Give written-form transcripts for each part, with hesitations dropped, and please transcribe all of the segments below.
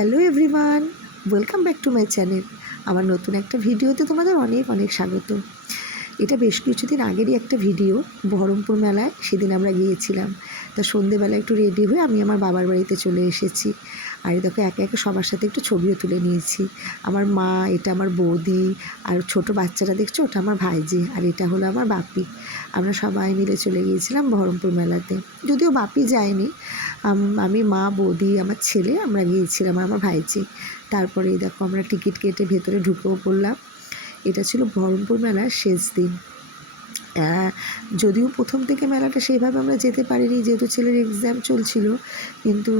Hello everyone, welcome back to my channel. আমার নতুন একটা ভিডিওতে তোমাদের অনেক অনেক স্বাগত। এটা বেশ কিছুদিন আগেরই একটা ভিডিও, বহরমপুর মেলায় সেদিন আমরা গিয়েছিলাম। তা সন্ধেবেলা একটু রেডি হয়ে আমি আমার বাবার বাড়িতে চলে এসেছি। আর দেখো একে একে সবার সাথে একটু ছবিও তুলে নিয়েছি। আমার মা, এটা আমার বৌদি, আর ছোট বাচ্চারা দেখছো ওটা আমার ভাইজি, আর এটা হলো আমার বাপি। আমরা সবাই মিলে চলে গিয়েছিলাম বহরমপুর মেলাতে। যদিও বাপি যায়নি, আমি, মা, বৌদি, আমার ছেলে আমরা গিয়েছিলাম, আর আমার ভাইজি। তারপরে দেখো আমরা টিকিট কেটে ভেতরে ঢুকেও পড়লাম। এটা ছিল বহরমপুর মেলার শেষ দিন। যদিও প্রথম থেকে মেলাটা সেইভাবে আমরা যেতে পারিনি, যেহেতু ছেলের এক্সাম চলছিল, কিন্তু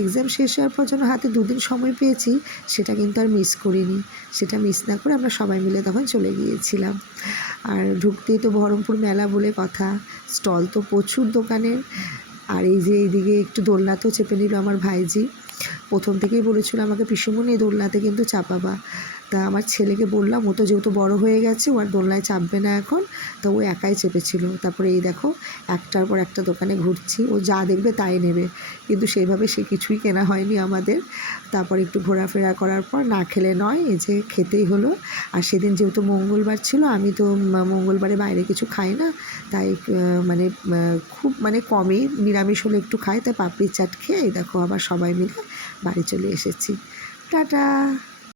এক্সাম শেষ হওয়ার পর যেন হাতে দুদিন সময় পেয়েছি, সেটা কিন্তু আর মিস করিনি। সেটা মিস না করে আমরা সবাই মিলে তখন চলে গিয়েছিলাম। আর ঢুকতেই তো বহরমপুর মেলা বলে কথা, স্টল তো প্রচুর দোকানের। আর এই যে এইদিকে একটু দোলনাতেও চেপে নিল আমার ভাইজি। প্রথম থেকেই বলেছিল আমাকে, পিসুমনি এই দোলনাতে কিন্তু চাপাবা। তা আমার ছেলেকে বললাম, ও তো যেহেতু বড় হয়ে গেছে, ও আর দোলনায় চাপবে না এখন, তো ও একাই চেপেছিল। তারপরে এই দেখো একটার পর একটা দোকানে ঘুরছি, ও যা দেখবে তাই নেবে, কিন্তু সেইভাবে সে কিছুই কেনা হয়নি আমাদের। তারপর একটু ঘোরাফেরা করার পর না খেলে নয়, এই যে খেতেই হলো। আর সেদিন যেহেতু মঙ্গলবার ছিল, আমি তো মঙ্গলবারে বাইরে কিছু খাই না, তাই খুব কমই নিরামিষ হলে একটু খাই, তাই পাপড়ির চাট খেয়ে এই দেখো আবার সবাই মিলে বাড়ি চলে এসেছি। টাটা।